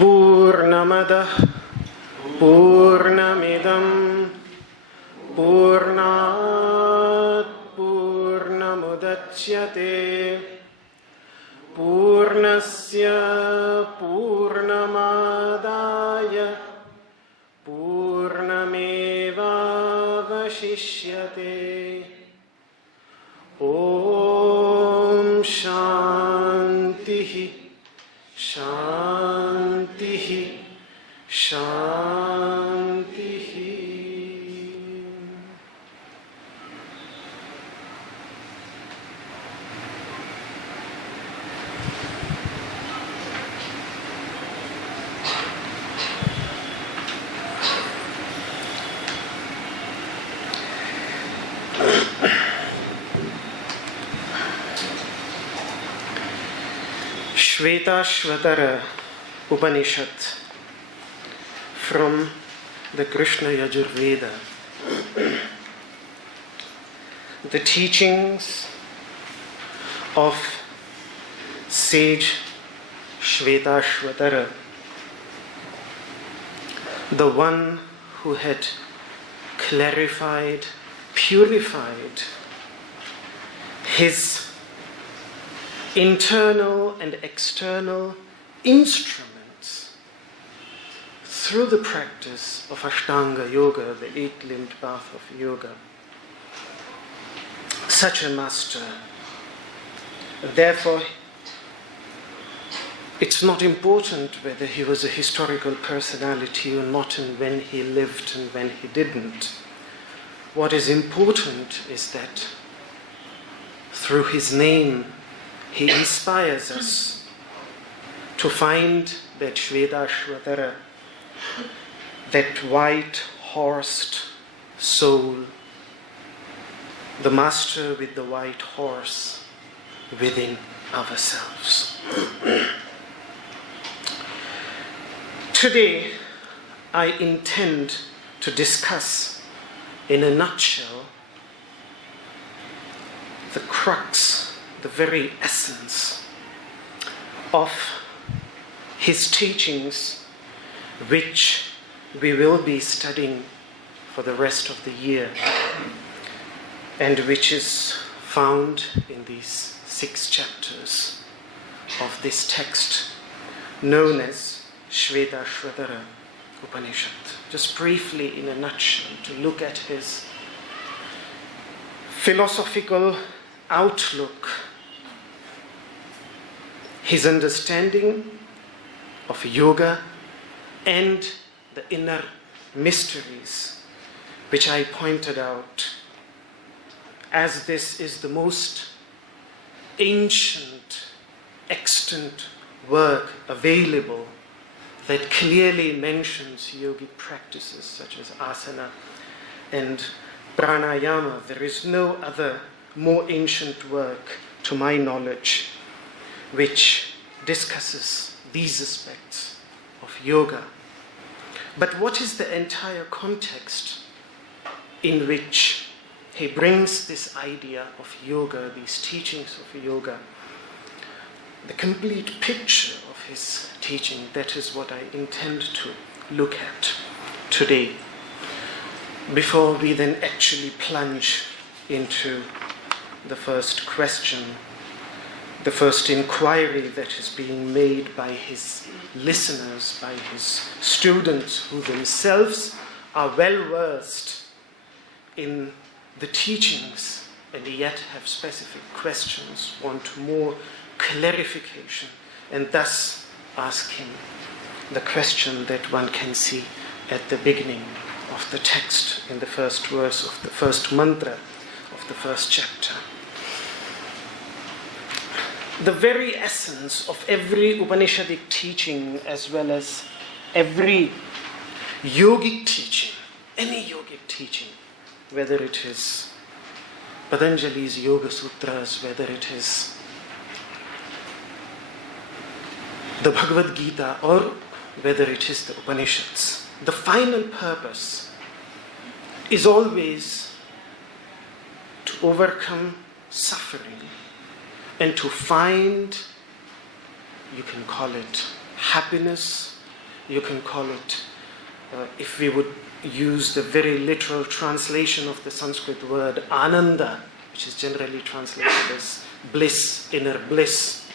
Purnamada Purnamidam Purnat Purnamudachyate Purnasya Purnamadaya Purnameva Vashishyate. Om Shantihi Shantihi Shantihi. Śvetāśvatara Upanishad from the Krishna Yajurveda. The teachings of sage Shvetashvatara, the one who had clarified, purified his internal and external instruments through the practice of Ashtanga Yoga, the eight-limbed path of yoga. Such a master. Therefore, it's not important whether he was a historical personality or not, and when he lived and when he didn't. What is important is that through his name, he inspires us to find that Śvetāśvatara, that white-horsed soul, the master with the white horse within ourselves. Today, I intend to discuss in a nutshell the crux, the very essence of his teachings, which we will be studying for the rest of the year, and which is found in these 6 chapters of this text known as Śvetāśvatara Upanishad. Just briefly, in a nutshell, to look at his philosophical outlook, his understanding of yoga and the inner mysteries, which I pointed out, as this is the most ancient, extant work available that clearly mentions yogic practices such as asana and prāṇāyāma. There is no other more ancient work, to my knowledge, which discusses these aspects of yoga. But what is the entire context in which he brings this idea of yoga, these teachings of yoga? The complete picture of his teaching. That is what I intend to look at today, before we then actually plunge into the first question, the first inquiry that is being made by his listeners, by his students who themselves are well versed in the teachings and yet have specific questions, want more clarification, and thus ask him the question that one can see at the beginning of the text, in the first verse of the first mantra of the first chapter. The very essence of every Upanishadic teaching, as well as every yogic teaching, any yogic teaching, whether it is Patanjali's Yoga Sutras, whether it is the Bhagavad Gita, or whether it is the Upanishads, the final purpose is always to overcome suffering and to find, you can call it happiness, you can call it, if we would use the very literal translation of the Sanskrit word ananda, which is generally translated as bliss, inner bliss,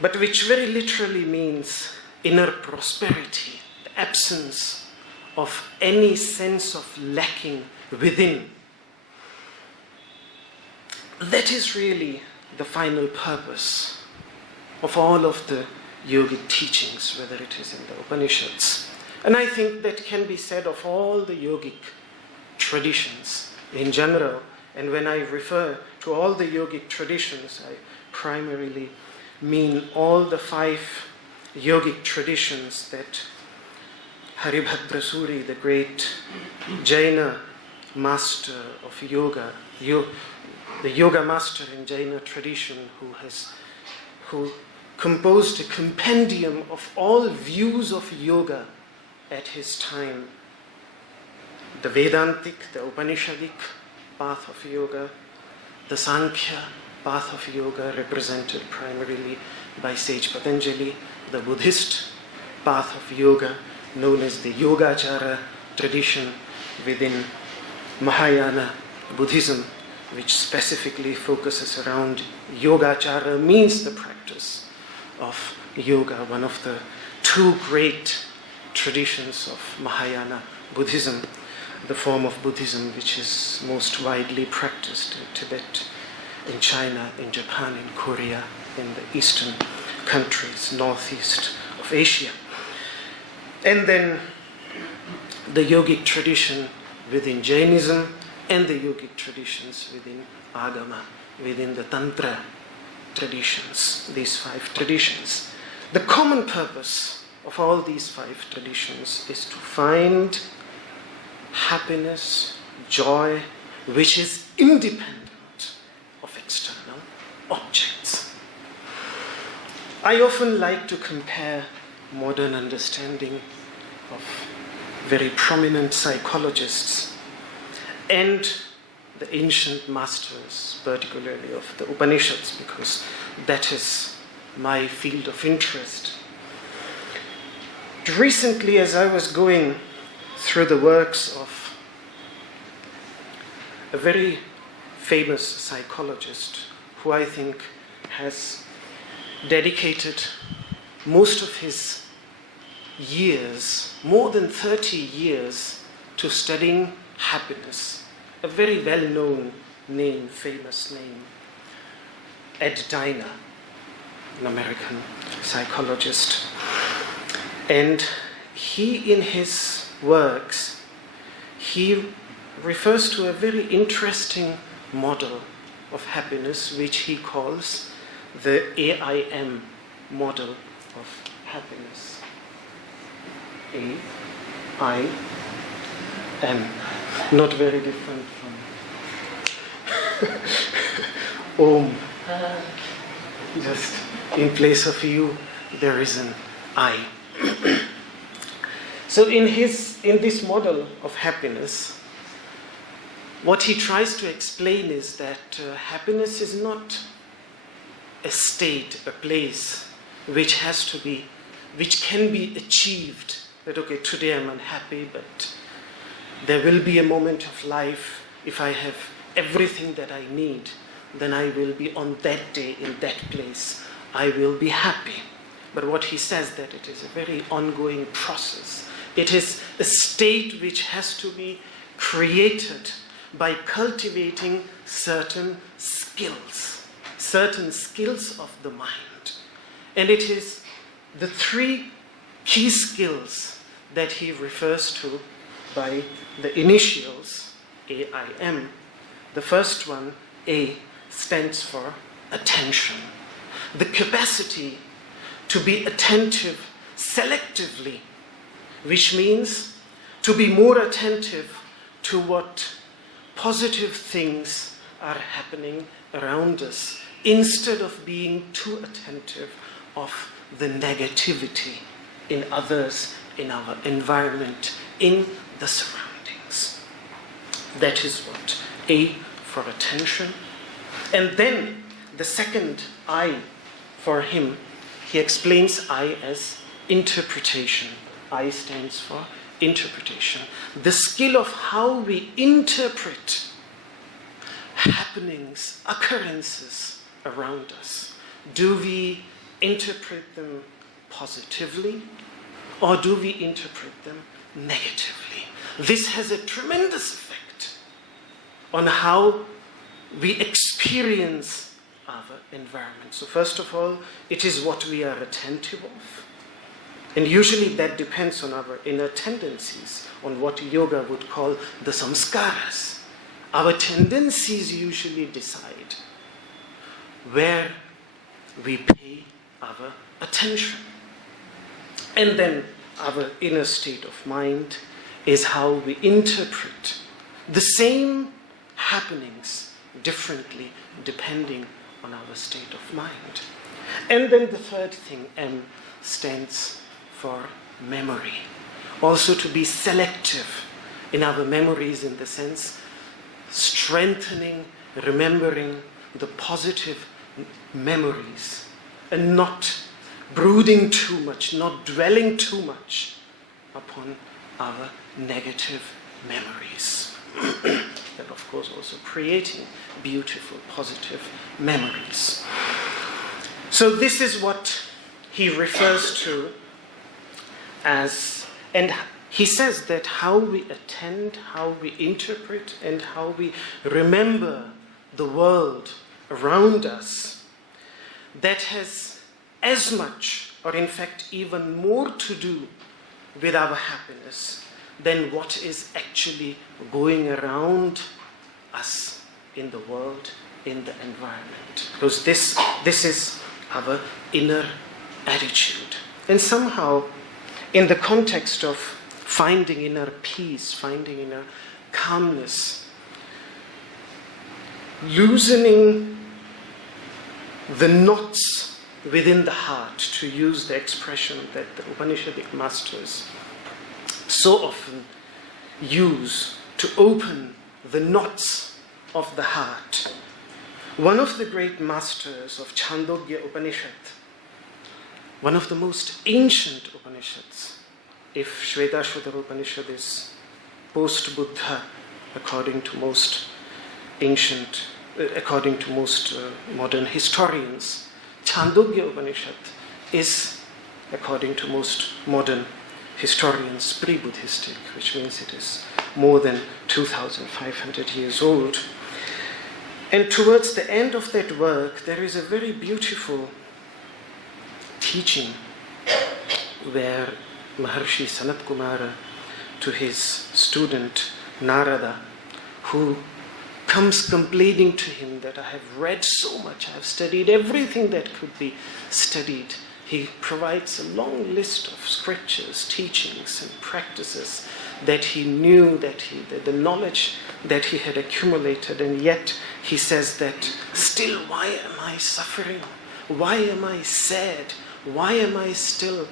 but which very literally means inner prosperity, the absence of any sense of lacking within. That is really the final purpose of all of the yogic teachings, whether it is in the Upanishads. And I think that can be said of all the yogic traditions in general. And when I refer to all the yogic traditions, I primarily mean all the 5 yogic traditions that Haribhadra Suri, the great Jaina master of yoga, the yoga master in Jaina tradition, who composed a compendium of all views of yoga at his time. The Vedantic, the Upanishadic path of yoga, the Sankhya path of yoga, represented primarily by sage Patanjali, the Buddhist path of yoga, known as the Yogacara tradition within Mahayana Buddhism, which specifically focuses around Yogacara, means the practice of yoga, one of the 2 great traditions of Mahayana Buddhism, the form of Buddhism which is most widely practiced in Tibet, in China, in Japan, in Korea, in the eastern countries, northeast of Asia. And then the yogic tradition within Jainism, and the yogic traditions within Agama, within the Tantra traditions, these 5 traditions. The common purpose of all these 5 traditions is to find happiness, joy, which is independent of external objects. I often like to compare modern understanding of very prominent psychologists and the ancient masters, particularly of the Upanishads, because that is my field of interest. Recently, as I was going through the works of a very famous psychologist who I think has dedicated most of his years, more than 30 years, to studying happiness, a very well-known name, famous name, Ed Diner, an American psychologist. And he, in his works, he refers to a very interesting model of happiness, which he calls the AIM model of happiness. AIM. Not very different from Om. Just in place of U, there is an I. So in this model of happiness, what he tries to explain is that happiness is not a state, a place which can be achieved. That, okay, today I'm unhappy, but there will be a moment of life, if I have everything that I need, then I will be on that day, in that place, I will be happy. But what he says, that it is a very ongoing process. It is a state which has to be created by cultivating certain skills of the mind. And it is the three key skills that he refers to by the initials AIM. The first one, A, stands for attention. The capacity to be attentive selectively, which means to be more attentive to what positive things are happening around us, instead of being too attentive of the negativity in others, in our environment, in the surroundings. That is what A for attention. And then the second I for him, he explains I as interpretation. I stands for interpretation. The skill of how we interpret happenings, occurrences around us. Do we interpret them positively, or do we interpret them negatively? This has a tremendous effect on how we experience our environment. So first of all, it is what we are attentive of. And usually that depends on our inner tendencies, on what yoga would call the samskaras. Our tendencies usually decide where we pay our attention. And then our inner state of mind is how we interpret the same happenings differently depending on our state of mind. And then the third thing, M, stands for memory. Also to be selective in our memories, in the sense strengthening, remembering the positive memories and not brooding too much, not dwelling too much upon our negative memories. And of course also creating beautiful, positive memories. So this is what he refers to as, and he says that how we attend, how we interpret, and how we remember the world around us, that has as much, or in fact even more, to do with our happiness than what is actually going around us in the world, in the environment. Because this is our inner attitude. And somehow, in the context of finding inner peace, finding inner calmness, loosening the knots within the heart, to use the expression that the Upanishadic masters so often use to open the knots of the heart. One of the great masters of Chandogya Upanishad, one of the most ancient Upanishads, if Shvetashvatara Upanishad is post-Buddha, according to most modern historians, Chandogya Upanishad is, according to most modern historians, pre-Buddhistic, which means it is more than 2,500 years old. And towards the end of that work, there is a very beautiful teaching where Maharshi Sanat Kumara, to his student Narada, who comes complaining to him that I have read so much, I have studied everything that could be studied. He provides a long list of scriptures, teachings, and practices that he knew, that the knowledge that he had accumulated, and yet he says that still, why am I suffering? Why am I sad? Why am I still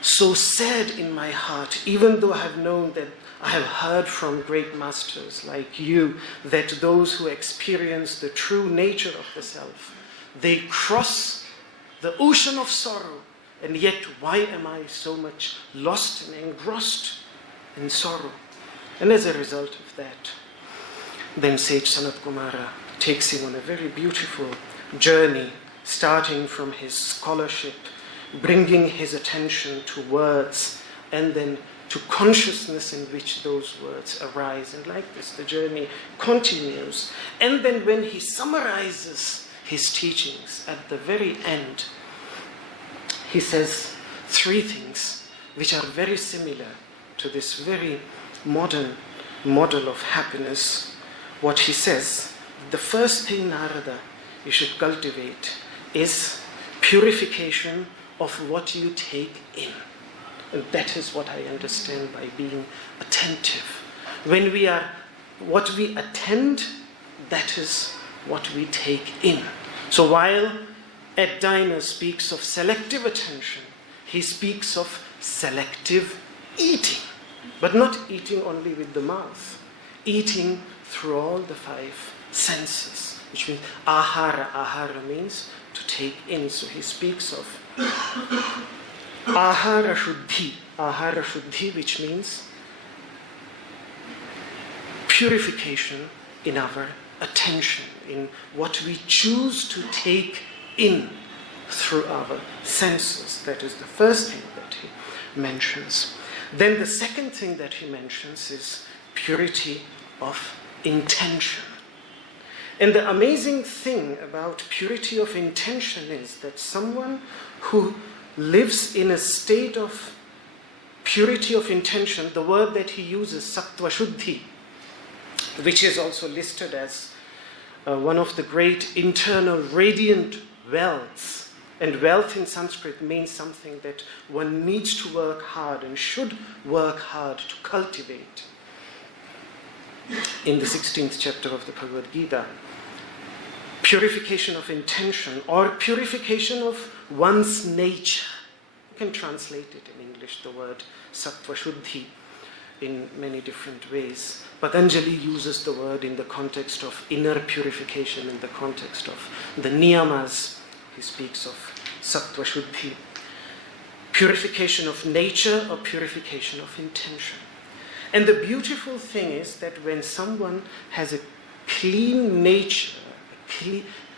so sad in my heart, even though I have known that I have heard from great masters like you that those who experience the true nature of the self, they cross the ocean of sorrow, and yet why am I so much lost and engrossed in sorrow? And as a result of that, then Sage Sanat Kumara takes him on a very beautiful journey, starting from his scholarship, bringing his attention to words, and then to consciousness in which those words arise. And like this, the journey continues. And then when he summarizes his teachings at the very end, he says three things which are very similar to this very modern model of happiness. What he says, the first thing, Narada, you should cultivate is purification of what you take in. And that is what I understand by being attentive. When we are, what we attend, that is what we take in. So while Ed Diner speaks of selective attention, he speaks of selective eating. But not eating only with the mouth. Eating through all the five senses. Which means ahara. Ahara means to take in. So he speaks of ahara shuddhi, which means purification in our attention, in what we choose to take in through our senses. That is the first thing that he mentions. Then the second thing that he mentions is purity of intention. And the amazing thing about purity of intention is that someone who lives in a state of purity of intention, the word that he uses, sattva shuddhi, which is also listed as one of the great internal radiant wells. And wealth in Sanskrit means something that one needs to work hard and should work hard to cultivate. In the 16th chapter of the Bhagavad Gita, purification of intention or purification of one's nature. You can translate it in English, the word sattva shuddhi, in many different ways. Patanjali uses the word in the context of inner purification, in the context of the niyamas. He speaks of sattva shuddhi. Purification of nature or purification of intention. And the beautiful thing is that when someone has a clean nature,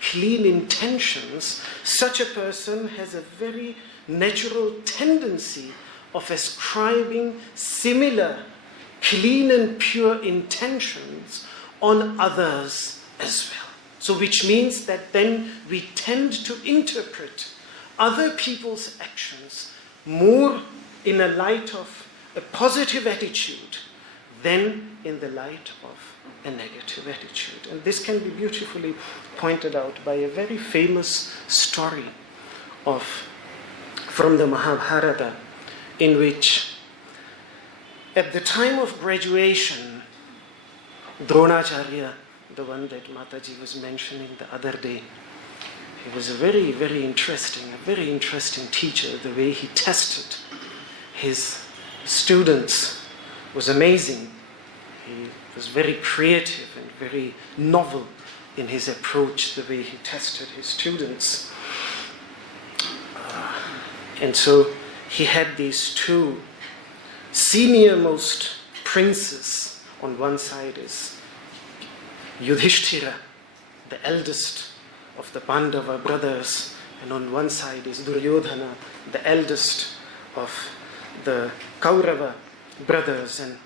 clean intentions, such a person has a very natural tendency of ascribing similar clean and pure intentions on others as well. So which means that then we tend to interpret other people's actions more in a light of a positive attitude than in the light of a negative attitude. And this can be beautifully pointed out by a very famous story from the Mahabharata, in which at the time of graduation, Dronacharya, the one that Mataji was mentioning the other day, he was a very interesting teacher. The way he tested his students was amazing. He was very creative and very novel in his approach, the way he tested his students. And so he had these two senior-most princes. On one side is Yudhishthira, the eldest of the Pandava brothers, and on one side is Duryodhana, the eldest of the Kaurava brothers, and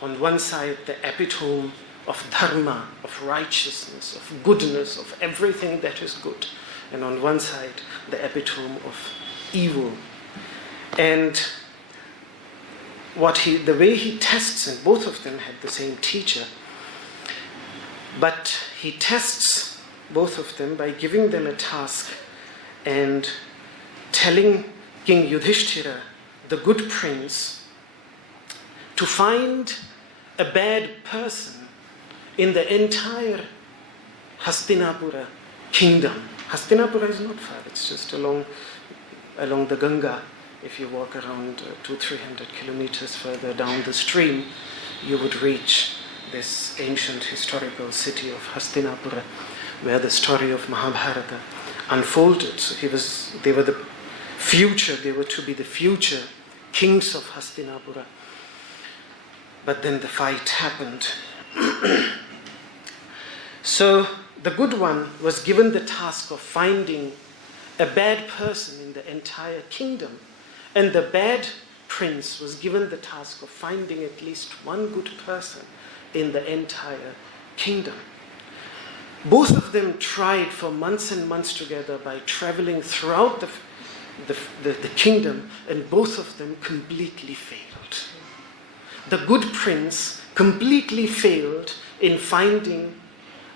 on one side the epitome of dharma, of righteousness, of goodness, of everything that is good, and on one side the epitome of evil. And the way he tests, and both of them had the same teacher, but he tests both of them by giving them a task and telling King Yudhishthira, the good prince, to find a bad person in the entire Hastinapura kingdom. Hastinapura is not far, it's just along the Ganga. If you walk around 200-300 kilometers further down the stream, you would reach this ancient historical city of Hastinapura, where the story of Mahabharata unfolded. So they were the future, they were to be the future kings of Hastinapura. But then the fight happened. So the good one was given the task of finding a bad person in the entire kingdom, and the bad prince was given the task of finding at least one good person in the entire kingdom. Both of them tried for months and months together by traveling throughout the kingdom, and both of them completely failed. The good prince completely failed in finding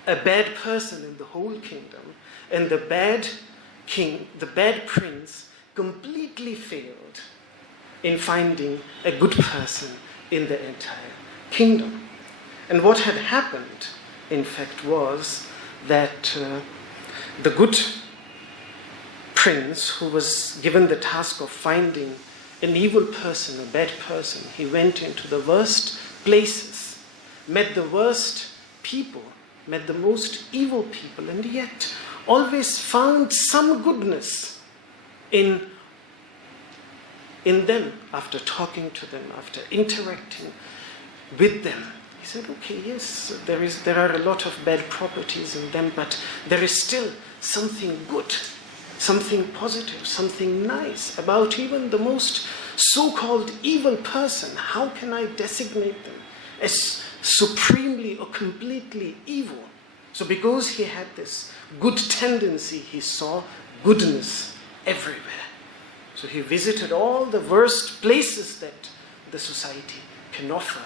a bad person in the whole kingdom, and the bad prince completely failed in finding a good person in the entire kingdom. And what had happened, in fact, was that the good prince, who was given the task of finding an evil person, a bad person, he went into the worst places, met the worst people, met the most evil people, and yet always found some goodness in them after talking to them, after interacting with them. He said, okay, yes, there are a lot of bad properties in them, but there is still something good, something positive, something nice about even the most so-called evil person. How can I designate them as supremely or completely evil? So because he had this good tendency, he saw goodness everywhere. So he visited all the worst places that the society can offer.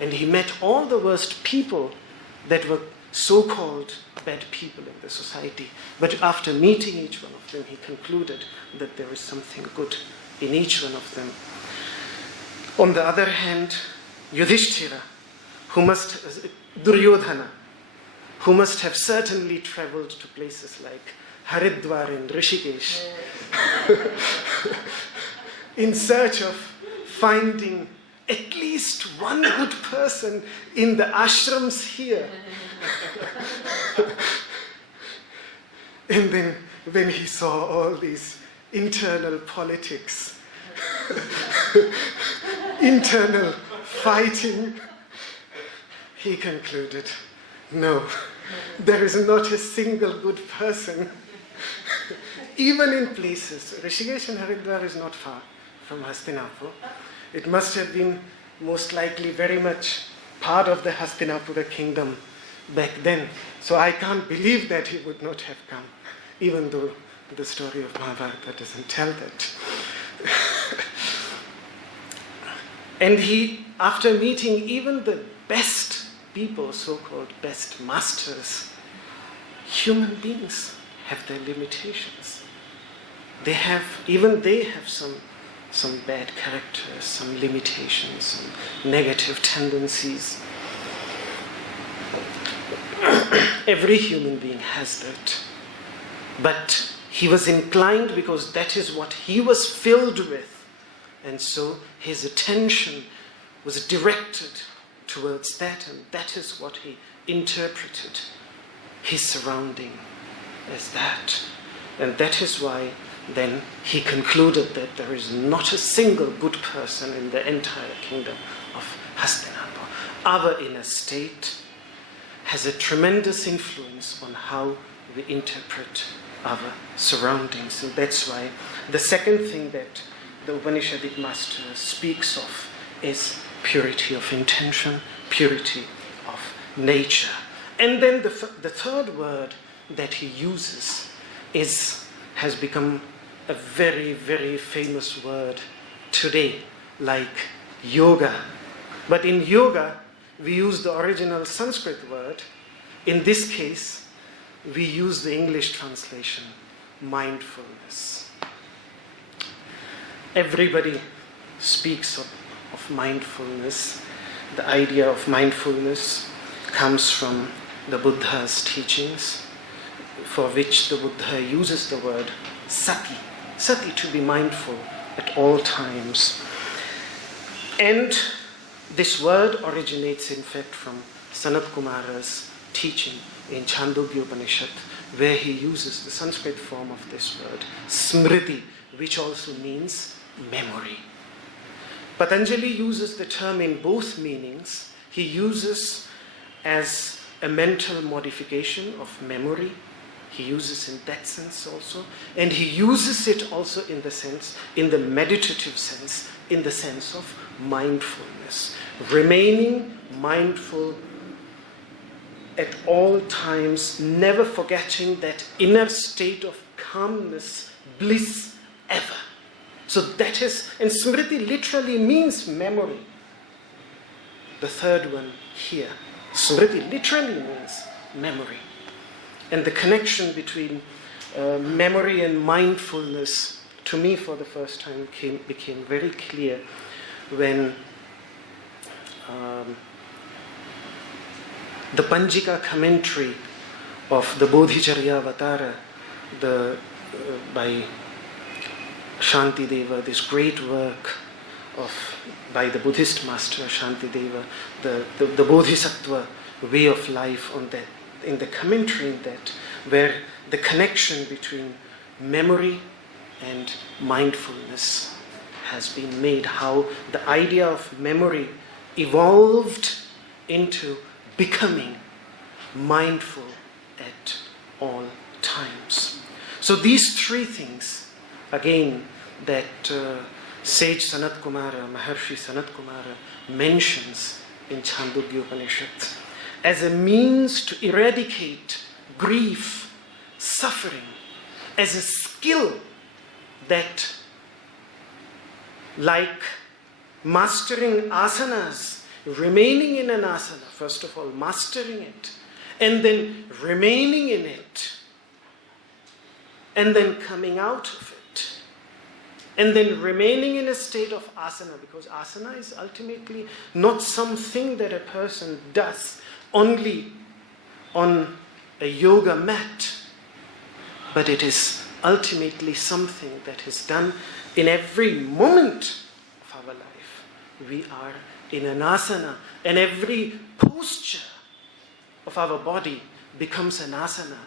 And he met all the worst people that were so-called bad people in the society. But after meeting each one of them, he concluded that there is something good in each one of them. On the other hand, Yudhishthira, Duryodhana, who must have certainly traveled to places like Haridwar and Rishikesh in search of finding at least one good person in the ashrams here. And then when he saw all these internal politics, internal fighting, he concluded, no, there is not a single good person. Even in places, Rishikesh and Haridwar is not far from Hastinapur. It must have been most likely very much part of the Hastinapura kingdom back then. So I can't believe that he would not have come, even though the story of Mahabharata doesn't tell that. And he, after meeting even the best people, so-called best masters, human beings have their limitations. They have some bad characters, some limitations, some negative tendencies. Every human being has that. But he was inclined, because that is what he was filled with, and so his attention was directed towards that, and that is what he interpreted his surrounding as that. And that is why then he concluded that there is not a single good person in the entire kingdom of Hastinapur. Our inner state has a tremendous influence on how we interpret our surroundings. And that's why the second thing that the Upanishadic master speaks of is purity of intention, purity of nature. And then the third word that he uses has become a very, very famous word today, like yoga. But in yoga, we use the original Sanskrit word. In this case, we use the English translation, mindfulness. Everybody speaks of mindfulness. The idea of mindfulness comes from the Buddha's teachings, for which the Buddha uses the word sati. Sati, to be mindful at all times. And this word originates in fact from Sanat Kumara's teaching in Chandogya Upanishad, where he uses the Sanskrit form of this word, smriti, which also means memory. Patanjali uses the term in both meanings. He uses as a mental modification of memory. He uses in that sense also. And he uses it also in the sense, in the meditative sense, in the sense of mindfulness. Remaining mindful at all times, never forgetting that inner state of calmness, bliss ever. So that is, and smriti literally means memory. The third one here, smriti literally means memory. And the connection between memory and mindfulness, to me for the first time, became very clear when the Panjika commentary of the Bodhicharyavatara by Shantideva, this great work by the Buddhist master Shantideva, the Bodhisattva way of life on that, in the commentary in that, where the connection between memory and mindfulness has been made, how the idea of memory evolved into becoming mindful at all times. So these three things, again, that sage Sanat Kumara, Maharshi Sanat Kumara mentions in Chandogya Upanishad, as a means to eradicate grief, suffering, as a skill that, like mastering āsanas, remaining in an āsana, first of all mastering it, and then remaining in it, and then coming out of it, and then remaining in a state of asana, because asana is ultimately not something that a person does only on a yoga mat, but it is ultimately something that is done in every moment of our life. We are in an asana, and every posture of our body becomes an asana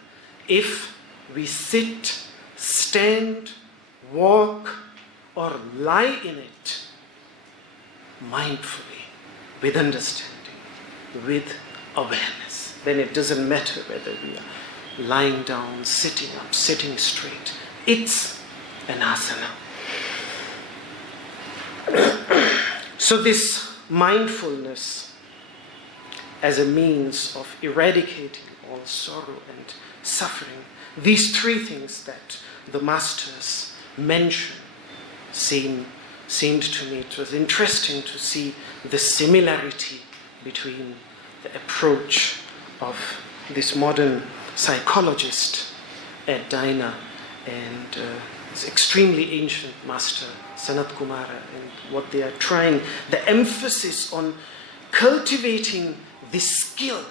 if we sit, stand, walk, or lie in it mindfully, with understanding, with awareness. Then it doesn't matter whether we are lying down, sitting up, sitting straight. It's an asana. So this mindfulness as a means of eradicating all sorrow and suffering, these three things that the masters mention seemed to me, it was interesting to see the similarity between the approach of this modern psychologist at Daina and this extremely ancient master Sanat Kumara, and what they are trying, the emphasis on cultivating this skill,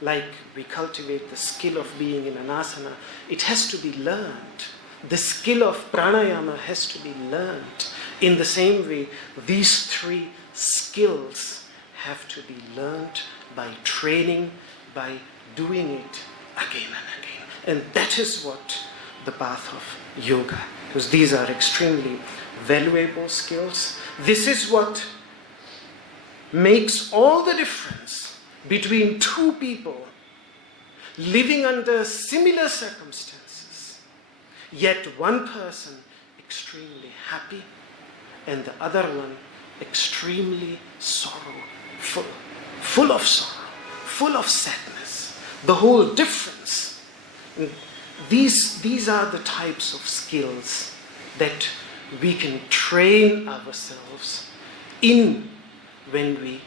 like we cultivate the skill of being in an asana. It has to be learned. The skill of prāṇāyāma has to be learned. In the same way, these three skills have to be learned by training, by doing it again and again. And that is what the path of yoga, because these are extremely valuable skills. This is what makes all the difference between two people living under similar circumstances, yet one person extremely happy and the other one extremely sorrowful, full of sorrow, full of sadness. The whole difference. These are the types of skills that we can train ourselves in when we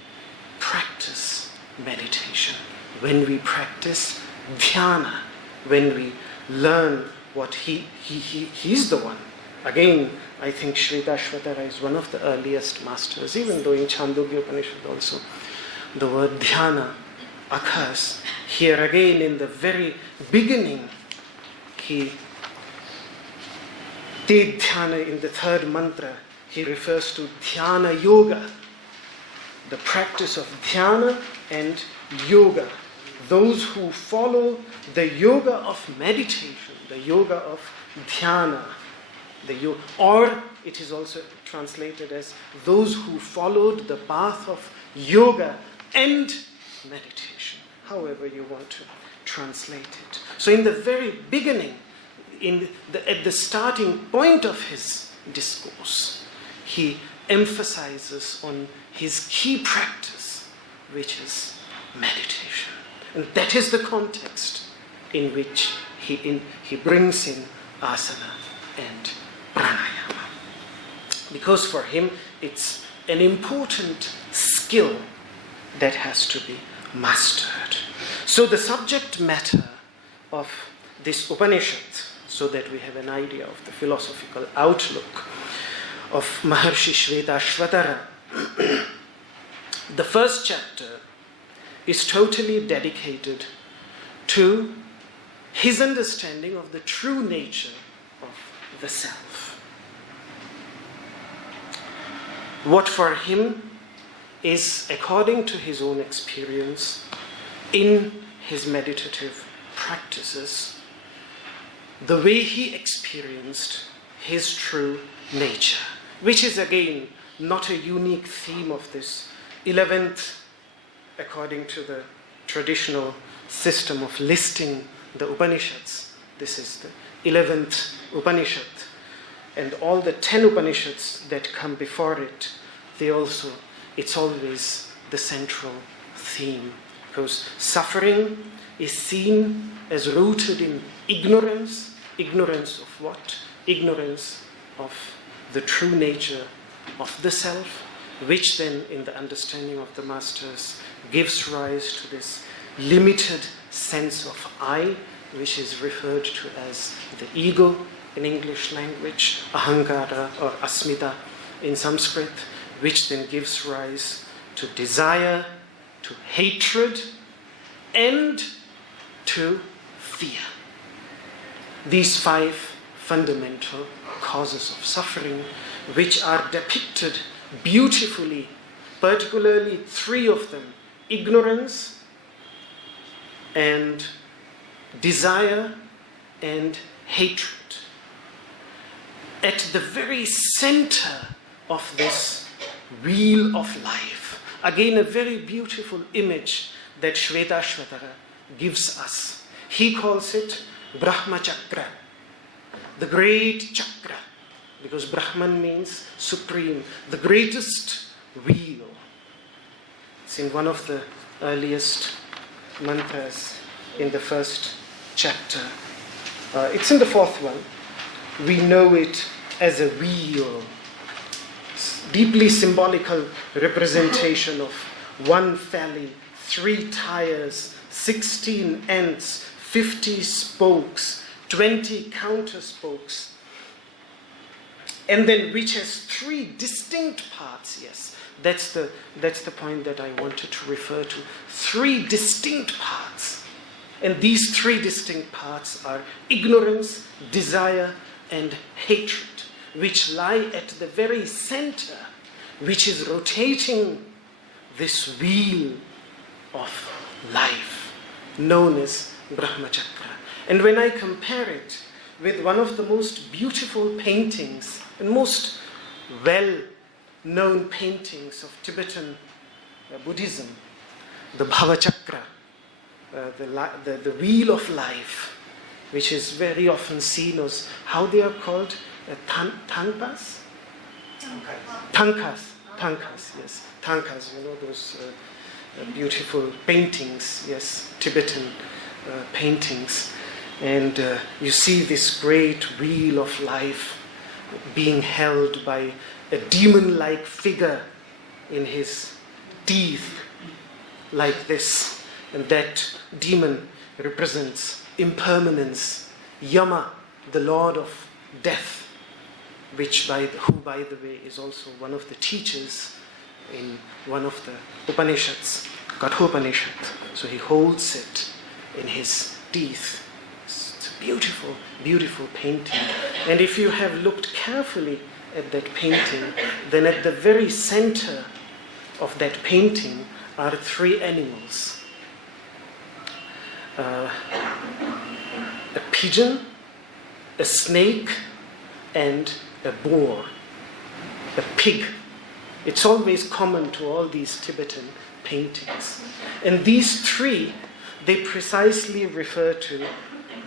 practice meditation, when we practice dhyana, when we learn what he's the one. Again, I think Śvetāśvatara is one of the earliest masters, even though in Chandogya Upanishad also the word dhyana occurs. Here again in the very beginning, Te dhyana, in the third mantra, he refers to dhyana yoga, the practice of dhyana and yoga, those who follow the yoga of meditation, the yoga of dhyana, or it is also translated as those who followed the path of yoga and meditation, however you want to translate it. So in the very beginning, at the starting point of his discourse, he emphasizes on his key practice, which is meditation. And that is the context in which he brings in asana and prāṇāyāma. Because for him, it's an important skill that has to be mastered. So the subject matter of this Upanishad, so that we have an idea of the philosophical outlook of Maharshi Shvetashvatara, the first chapter is totally dedicated to his understanding of the true nature of the self. What for him is, according to his own experience, in his meditative practices, the way he experienced his true nature, which is again not a unique theme of this 11th, according to the traditional system of listing the Upanishads. This is the 11th Upanishad. And all the 10 Upanishads that come before it, it's always the central theme. Because suffering is seen as rooted in ignorance. Ignorance of what? Ignorance of the true nature of the self, which then, in the understanding of the masters, gives rise to this limited sense of I, which is referred to as the ego in English language, ahankara or asmita in Sanskrit, which then gives rise to desire, to hatred, and to fear. These 5 fundamental causes of suffering, which are depicted beautifully, particularly 3 of them: ignorance and desire and hatred. At the very center of this wheel of life, again a very beautiful image that Shvetashvatara gives us. He calls it Brahma Chakra, the great chakra, because Brahman means supreme, the greatest wheel. It's in one of the earliest mantras in the first chapter. It's in the 4th one. We know it as a wheel. It's deeply symbolical representation of 1 valley, 3 tires, 16 ends, 50 spokes, 20 counter spokes, and then which has 3 distinct parts. Yes, that's the point that I wanted to refer to. 3 distinct parts, and these 3 distinct parts are ignorance, desire, and hatred, which lie at the very center, which is rotating this wheel of life, known as Brahma Chakra. And when I compare it with one of the most beautiful paintings and most well-known paintings of Tibetan Buddhism, the Bhava Chakra, the wheel of life, which is very often seen as, how they are called, tankas? Tankas, yes. Tankas, those beautiful paintings, yes, Tibetan paintings. And you see this great wheel of life being held by a demon-like figure in his teeth, like this. And that demon represents impermanence, Yama, the Lord of Death, who, by the way, is also one of the teachers in one of the Upanishads, Kathopanishad. So he holds it in his teeth. It's a beautiful, beautiful painting. And if you have looked carefully at that painting, then at the very center of that painting are 3 animals. a pigeon, a snake, and a boar, a pig. It's always common to all these Tibetan paintings. And these three, they precisely refer to,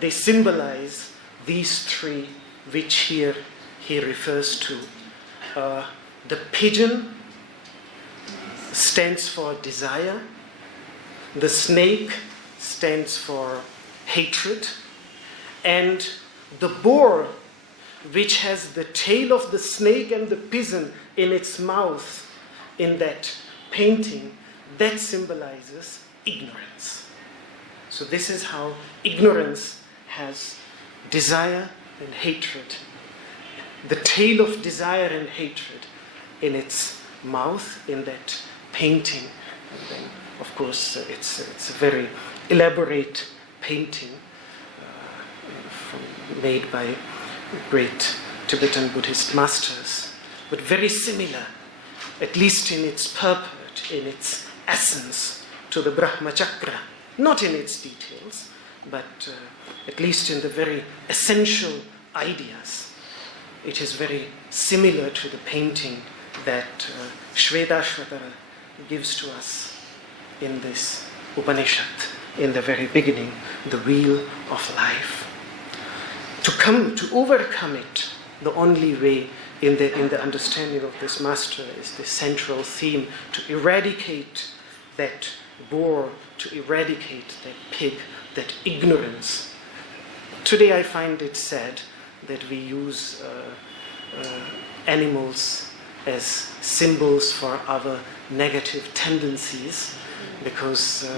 they symbolize these three which here he refers to. The pigeon stands for desire, the snake stands for hatred, and the boar, which has the tail of the snake and the pigeon in its mouth in that painting, that symbolizes ignorance. So this is how ignorance has desire and hatred. The tail of desire and hatred in its mouth in that painting. And then, of course, it's a very elaborate painting made by great Tibetan Buddhist masters, but very similar, at least in its purport, in its essence, to the Brahma Chakra. Not in its details, but at least in the very essential ideas. It is very similar to the painting that Shvetashvatara gives to us in this Upanishad, in the very beginning, the wheel of life. To overcome it, the only way in the understanding of this master is the central theme, to eradicate that boar, to eradicate that pig, that ignorance. Today I find it sad that we use animals as symbols for our negative tendencies, because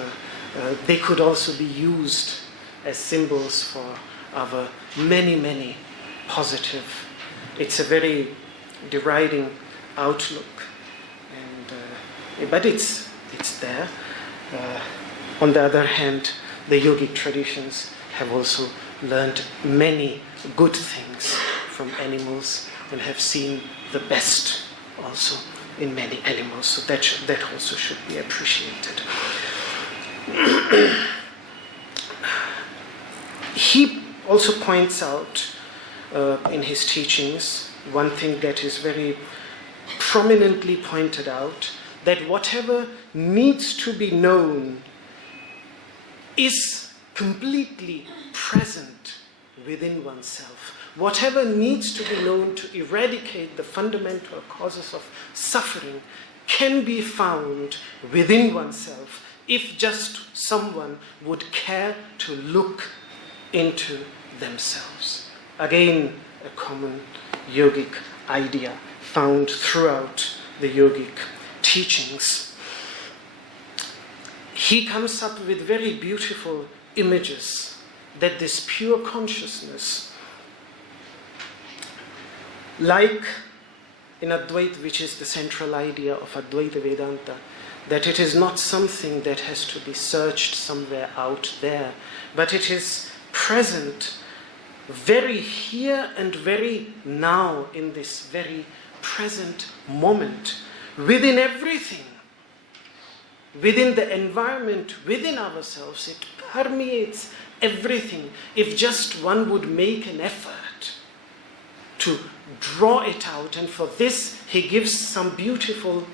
they could also be used as symbols for our many positive. It's a very deriding outlook, but it's there. On the other hand, the yogic traditions have also learned many good things from animals and have seen the best also in many animals. So that also should be appreciated. He also points out in his teachings one thing that is very prominently pointed out, that whatever needs to be known is completely present within oneself. Whatever needs to be known to eradicate the fundamental causes of suffering can be found within oneself if just someone would care to look into themselves. Again, a common yogic idea found throughout the yogic teachings. He comes up with very beautiful images that this pure consciousness, like in Advaita, which is the central idea of Advaita Vedanta, that it is not something that has to be searched somewhere out there, but it is present very here and very now, in this very present moment, within everything, within the environment, within ourselves. It permeates everything. If just one would make an effort to draw it out, and for this he gives some beautiful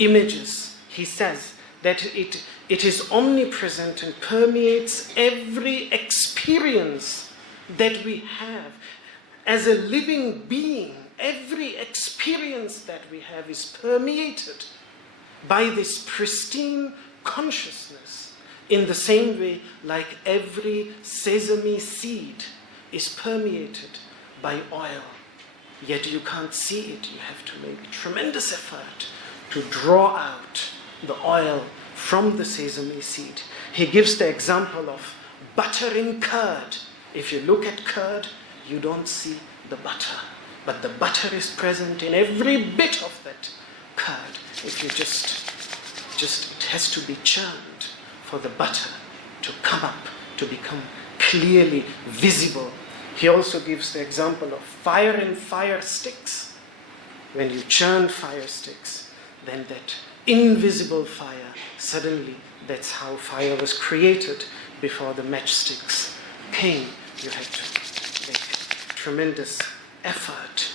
images. He says that it is omnipresent and permeates every experience that we have. As a living being, every experience that we have is permeated by this pristine consciousness, in the same way like every sesame seed is permeated by oil. Yet you can't see it. You have to make tremendous effort to draw out the oil from the sesame seed. He gives the example of butter in curd. If you look at curd, you don't see the butter. But the butter is present in every bit of that curd. If you just it has to be churned for the butter to come up, to become clearly visible. He also gives the example of fire and fire sticks. When you churn fire sticks, then that invisible fire, suddenly that's how fire was created. before the matchsticks came. You had to make tremendous effort.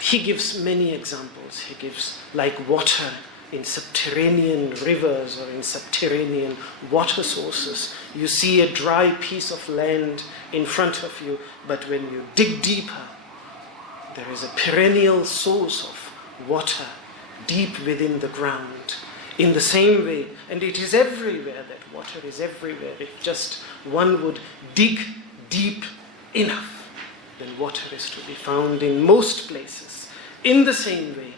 He gives many examples. He gives like water in subterranean rivers or in subterranean water sources. You see a dry piece of land in front of you, but when you dig deeper, there is a perennial source of water deep within the ground. In the same way, and it is everywhere, that water is everywhere. If just one would dig deep enough, then water is to be found in most places. In the same way,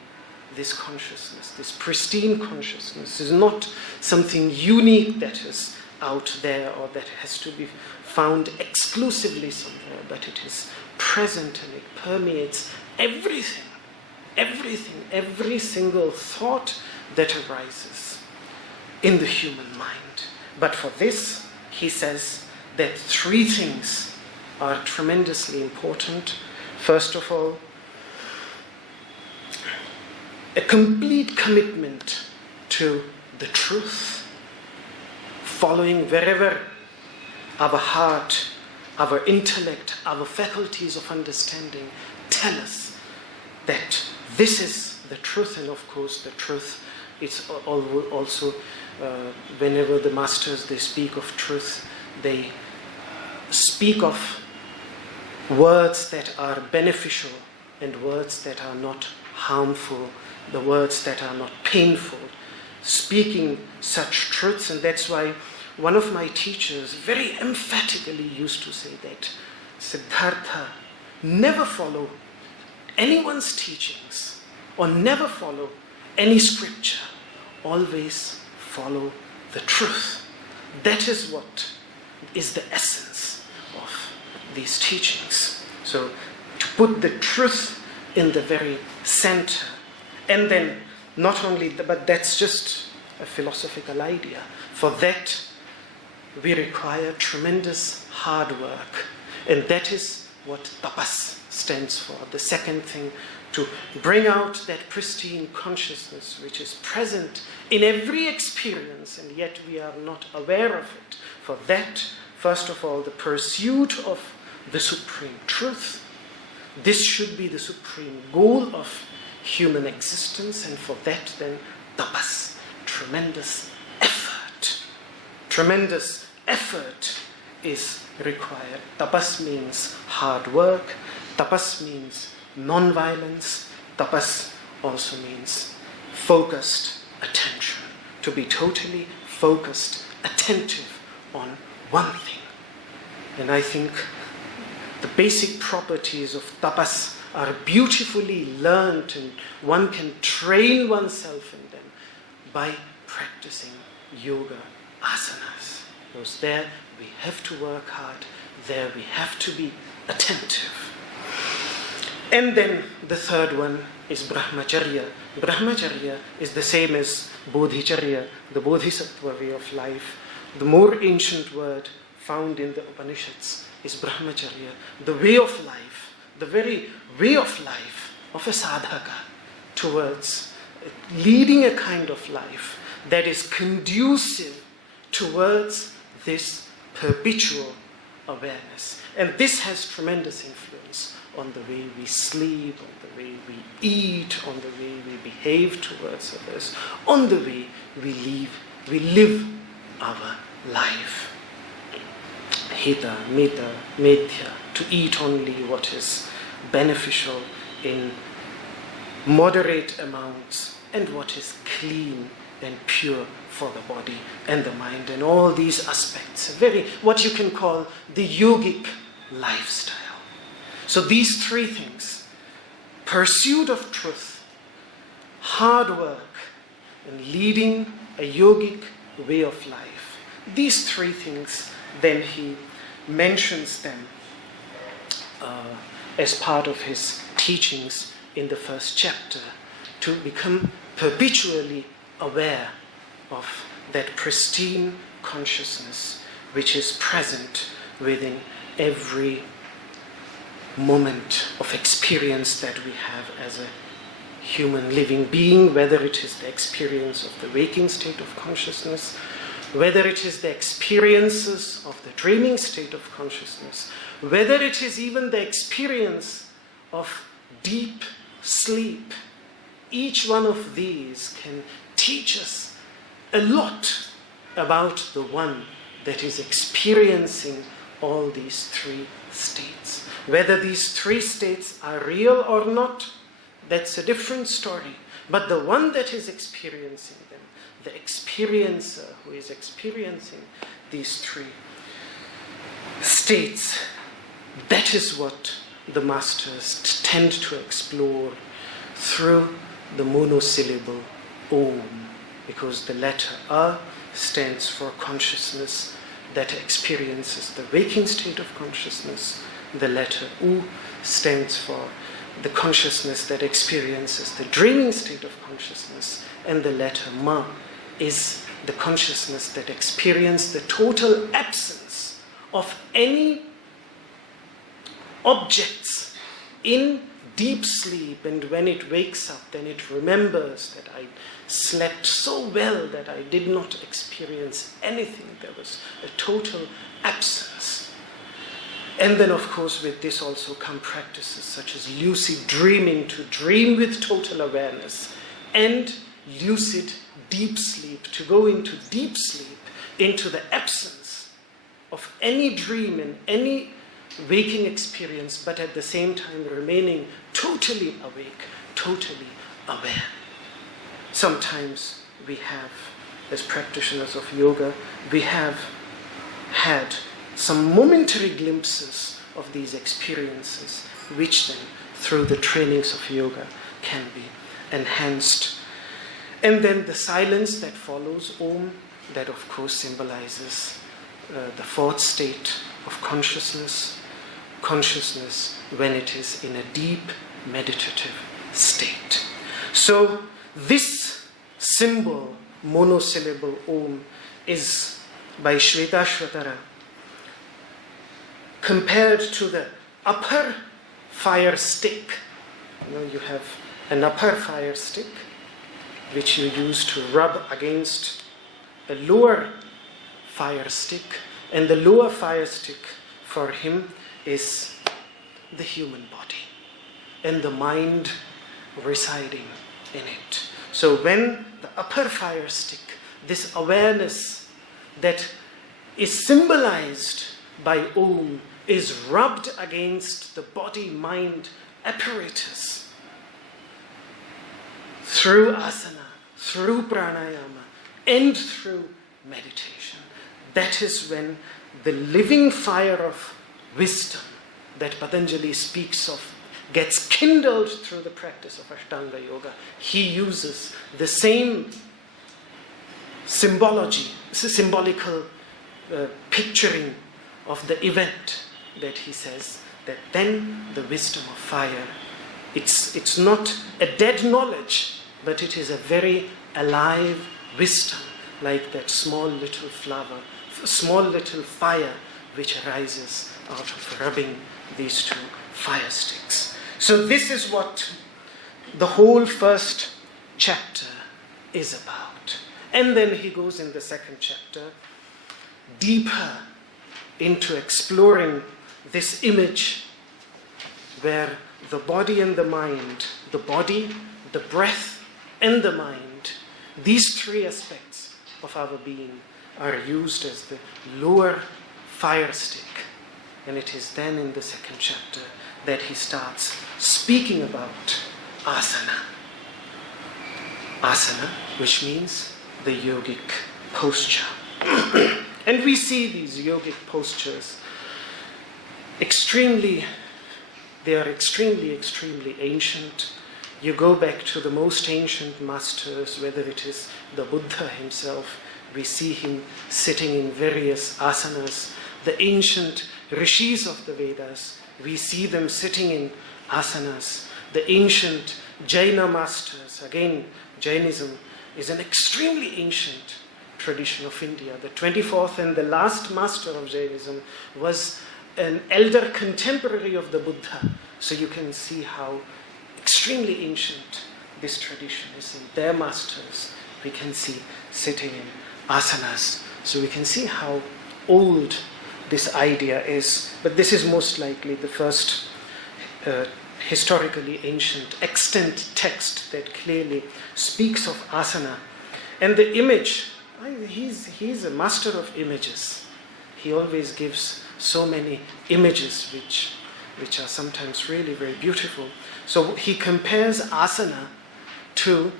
this consciousness, this pristine consciousness, is not something unique that is out there or that has to be found exclusively somewhere, but it is present and it permeates everything, every single thought that arises in the human mind. But for this, he says that three things are tremendously important. First of all, a complete commitment to the truth, following wherever our heart, our intellect, our faculties of understanding tell us that this is the truth. And of course the truth is also, whenever the masters, they speak of truth, they speak of words that are beneficial and words that are not harmful, the words that are not painful, speaking such truths. And that's why one of my teachers very emphatically used to say that, Siddhartha, never follow anyone's teachings or never follow any scripture. Always follow the truth. That is what is the essence of these teachings. So to put the truth in the very center. And then not only, but that's just a philosophical idea. For that, we require tremendous hard work. And that is what tapas stands for. The second thing, to bring out that pristine consciousness which is present in every experience, and yet we are not aware of it. For that, first of all, the pursuit of the supreme truth. This should be the supreme goal of human existence, and for that then tapas, tremendous effort. Tremendous effort is required. Tapas means hard work. Tapas means non-violence. Tapas also means focused attention. To be totally focused, attentive on one thing. And I think the basic properties of tapas are beautifully learned, and one can train oneself in them by practicing yoga asanas. Because there we have to work hard, there we have to be attentive. And then the third one is brahmacharya. Brahmacharya is the same as bodhicharya, the bodhisattva way of life. The more ancient word found in the Upanishads is brahmacharya, the way of life, the very way of life of a sadhaka towards leading a kind of life that is conducive towards this perpetual awareness. And this has tremendous influence on the way we sleep, on the way we eat, on the way we behave towards others, on the way we live our life. Hita, mita, medhya, to eat only what is beneficial in moderate amounts and what is clean and pure for the body and the mind, and all these aspects, what you can call the yogic lifestyle. So these three things, pursuit of truth, hard work, and leading a yogic way of life, these three things, then he mentions them as part of his teachings in the first chapter, to become perpetually aware of that pristine consciousness which is present within every moment of experience that we have as a human living being, whether it is the experience of the waking state of consciousness, whether it is the experiences of the dreaming state of consciousness, whether it is even the experience of deep sleep. Each one of these can teach us a lot about the one that is experiencing all these three states. Whether these three states are real or not, that's a different story. But the one that is experiencing them, the experiencer who is experiencing these three states, that is what the masters tend to explore through the monosyllable Om, because the letter A stands for consciousness that experiences the waking state of consciousness. The letter U stands for the consciousness that experiences the dreaming state of consciousness. And the letter Ma is the consciousness that experiences the total absence of any objects in deep sleep. And when it wakes up, then it remembers that I slept so well that I did not experience anything. There was a total absence. And then, of course, with this also come practices such as lucid dreaming, to dream with total awareness, and lucid deep sleep, to go into deep sleep, into the absence of any dream and any waking experience, but at the same time remaining totally awake, totally aware. Sometimes we have, as practitioners of yoga, we have had some momentary glimpses of these experiences, which then, through the trainings of yoga, can be enhanced. And then the silence that follows Om, that of course symbolizes the fourth state of consciousness, consciousness when it is in a deep meditative state. So this symbol, monosyllable Om, is by Shvetashvatara compared to the upper fire stick. You have an upper fire stick which you use to rub against a lower fire stick, and the lower fire stick for him is the human body and the mind residing in it. So when the upper fire stick, this awareness that is symbolized by Om, is rubbed against the body-mind apparatus through asana, through prāṇāyāma, and through meditation, that is when the living fire of wisdom that Patanjali speaks of gets kindled through the practice of Ashtanga Yoga. He uses the same symbolical picturing of the event, that he says that then the wisdom of fire, it's not a dead knowledge, but it is a very alive wisdom, like that small little flower, small little fire which arises out of rubbing these two fire sticks. So this is what the whole first chapter is about. And then he goes in the second chapter deeper into exploring this image where the body and the mind, the body, the breath, and the mind, these three aspects of our being are used as the lower fire stick. And it is then in the second chapter that he starts speaking about asana. Asana, which means the yogic posture. And we see these yogic postures extremely ancient. You go back to the most ancient masters, whether it is the Buddha himself, we see him sitting in various asanas. The ancient rishis of the Vedas, we see them sitting in āsanas. The ancient Jaina masters, again, Jainism is an extremely ancient tradition of India. The 24th and the last master of Jainism was an elder contemporary of the Buddha. So you can see how extremely ancient this tradition is in their masters. We can see sitting in āsanas. So we can see how old this idea is. But this is most likely the first historically ancient extant text that clearly speaks of asana. And the image, he's a master of images. He always gives so many images which are sometimes really very beautiful. So he compares asana to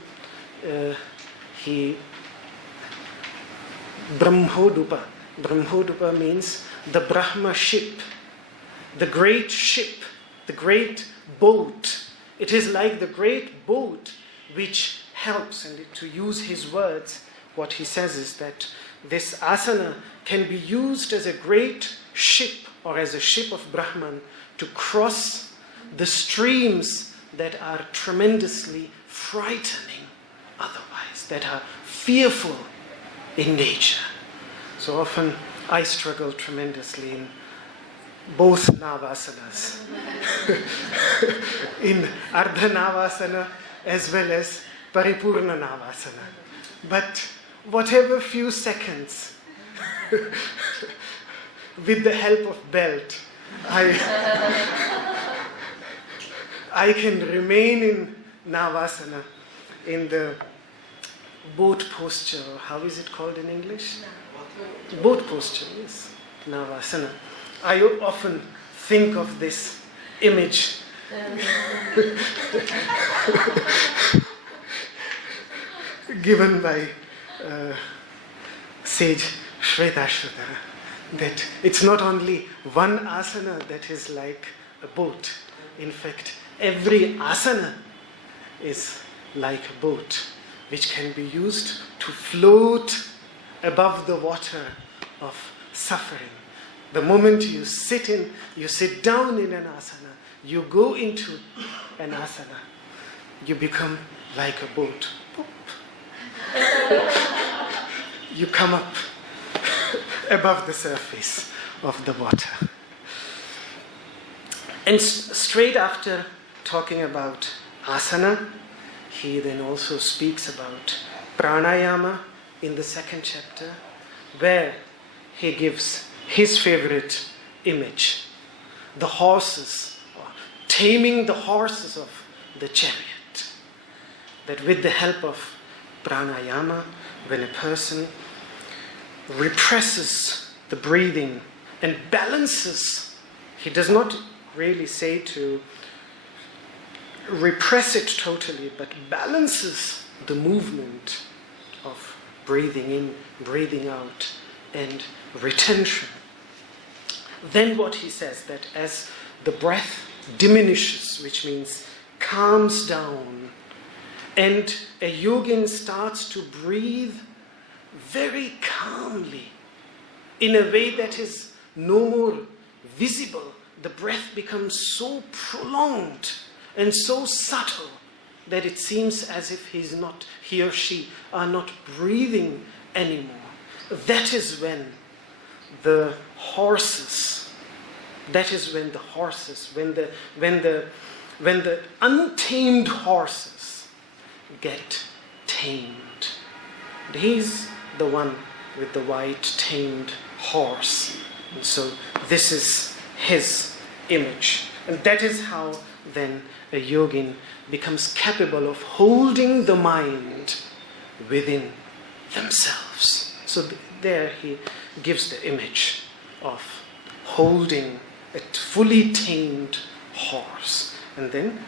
Brahmodupa. Brahmodupa means the Brahma ship, the great boat. It is like the great boat which helps, and to use his words, what he says is that this asana can be used as a great ship or as a ship of Brahman to cross the streams that are tremendously frightening otherwise, that are fearful in nature. So often I struggle tremendously in both navasanas, in ardha navasana as well as paripurna navasana. But whatever few seconds, with the help of belt, I can remain in navasana, in the boat posture, or how is it called in English? Boat posture, yes, navasana. I often think of this image given by sage Shvetashvatara, that it's not only one asana that is like a boat. In fact, every asana is like a boat which can be used to float above the water of suffering. The moment you sit down in an asana, you go into an asana, you become like a boat. You come up above the surface of the water. And straight after talking about asana, he then also speaks about prāṇāyāma in the second chapter, where he gives his favorite image, the horses, or taming the horses of the chariot. That with the help of prāṇāyāma, when a person represses the breathing and balances, he does not really say to repress it totally, but balances the movement of breathing in, breathing out, and retention. Then what he says, that as the breath diminishes, which means calms down, and a yogin starts to breathe very calmly, in a way that is no more visible, the breath becomes so prolonged and so subtle that it seems as if he or she are not breathing anymore. That is when the horses, when the untamed horses get tamed. He's the one with the white tamed horse. And so this is his image. And that is how then a yogin becomes capable of holding the mind within themselves. So there he gives the image of holding a fully tamed horse and then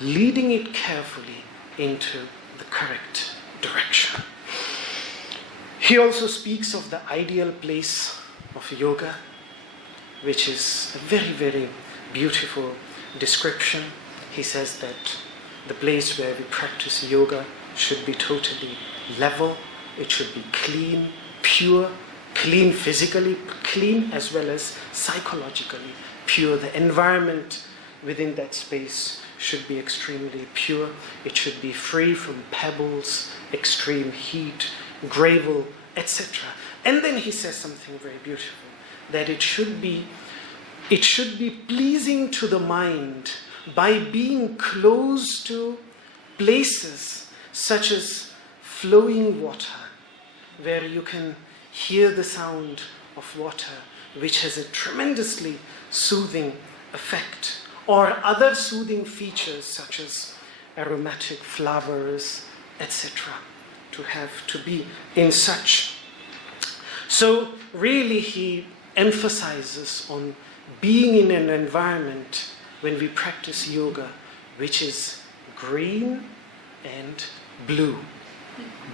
leading it carefully into the correct direction. He also speaks of the ideal place of yoga, which is a very, very beautiful description. He says that the place where we practice yoga should be totally level, it should be clean, pure, clean physically, clean as well as psychologically pure. The environment within that space should be extremely pure. It should be free from pebbles, extreme heat, gravel, etc. And then he says something very beautiful, that it should be pleasing to the mind by being close to places such as flowing water, where you can hear the sound of water, which has a tremendously soothing effect, or other soothing features such as aromatic flowers, etc., to be in such. So really he emphasizes on being in an environment when we practice yoga which is green and blue,